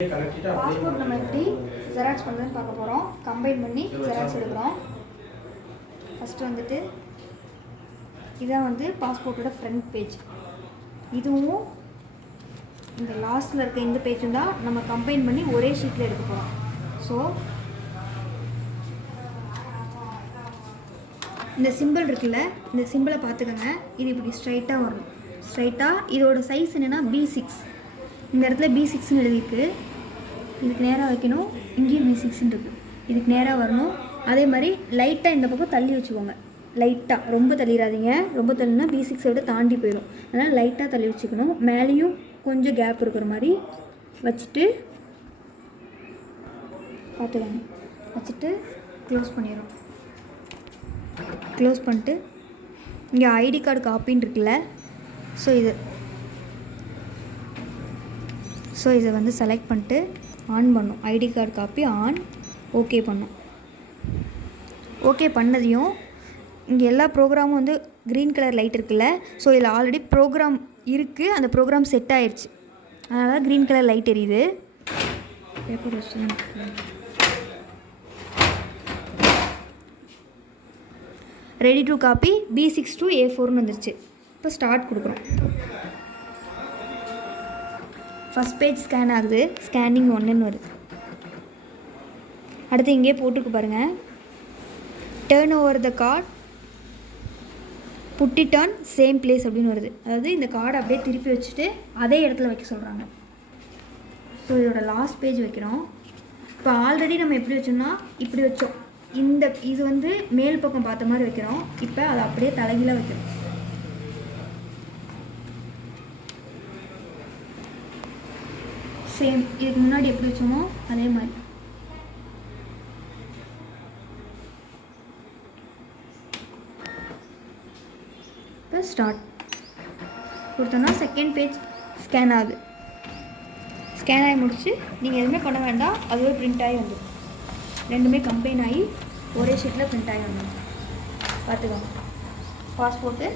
Passport நம்ம எப்படி xerox பண்ணுறதுன்னு பார்க்க போகிறோம். கம்பைன் பண்ணி ஜெராக்ஸ் எடுக்கிறோம். ஃபஸ்ட்டு வந்துட்டு இதான் வந்து பாஸ்போர்ட்டோட ஃப்ரண்ட் பேஜ். இதுவும் இந்த லாஸ்ட்டில் இருக்க இந்த பேஜும் தான் நம்ம கம்பைன் பண்ணி ஒரே ஷீட்டில் எடுக்க போகிறோம். ஸோ இந்த சிம்பிள் இருக்குல்ல, இந்த சிம்பிளை பார்த்துக்கோங்க. இது இப்படி ஸ்ட்ரைட்டாக வரணும். ஸ்ட்ரைட்டாக இதோட சைஸ் என்னென்னா B6. இந்த இடத்துல B6ன்னு எழுதியிருக்கு. இதுக்கு நேராக வைக்கணும். இங்கேயும் B6ன்னு இருக்குது. இதுக்கு நேராக வரணும். அதே மாதிரி லைட்டாக இந்த பக்கம் தள்ளி வச்சுக்கோங்க. லைட்டாக, ரொம்ப தள்ளிடாதீங்க. ரொம்ப தள்ளினா B6 விட தாண்டி போயிடும். அதனால் லைட்டாக தள்ளி வச்சுக்கணும். மேலேயும் கொஞ்சம் கேப் இருக்கிற மாதிரி வச்சுட்டு பார்த்துக்கோங்க. வச்சுட்டு க்ளோஸ் பண்ணிடுறோம். க்ளோஸ் பண்ணிட்டு இங்கே ஐடி கார்டு காப்பின்னு இருக்குல்ல, ஸோ இதை வந்து செலக்ட் பண்ணிட்டு ஆன் பண்ணும். ID card copy on. Okay பண்ணும். ஓகே பண்ணதையும் இங்கே எல்லா ப்ரோக்ராமும் வந்து க்ரீன் கலர் லைட் இருக்குல்ல, ஸோ இதில் ஆல்ரெடி ப்ரோக்ராம் இருக்குது. அந்த ப்ரோக்ராம் செட் ஆயிடுச்சு. அதனால் க்ரீன் கலர் லைட் எரியுது. பேப்பர் வச்சு ready to copy B6 to A4ன்னு வந்துருச்சு. இப்போ ஸ்டார்ட் கொடுக்குறோம். ஃபஸ்ட் பேஜ் ஸ்கேன் ஆகுது. ஸ்கேனிங் 1ன்னு வருது. அடுத்து இங்கே போட்டுருக்கு பாருங்கள். Turn over the card, put it on same place அப்படின்னு வருது. அதாவது இந்த கார்டை அப்படியே திருப்பி வச்சுட்டு அதே இடத்துல வைக்க சொல்கிறாங்க. ஸோ இதோட லாஸ்ட் பேஜ் வைக்கிறோம். இப்போ ஆல்ரெடி நம்ம எப்படி வச்சோம்னா இப்படி வச்சோம். இது வந்து மேல் பக்கம் பார்த்த மாதிரி வைக்கிறோம். இப்போ அதை அப்படியே தலைகீழாக வைக்கிறோம். சேம் இதுக்கு முன்னாடி எப்படி வச்சோமோ அதே மாதிரி. இப்போ ஸ்டார்ட் கொடுத்தோன்னா செகண்ட் பேஜ் ஸ்கேன் ஆகுது. ஸ்கேன் ஆகி முடிச்சு நீங்கள் எதுவுமே பண்ண வேண்டாம். அதுவே பிரிண்ட் ஆகி வந்துடும். ரெண்டுமே கம்பைன் ஆகி ஒரே ஷீட்டில் பிரிண்ட் ஆகி வந்துடும். பார்த்துக்கோங்க. பாஸ்போர்ட்டு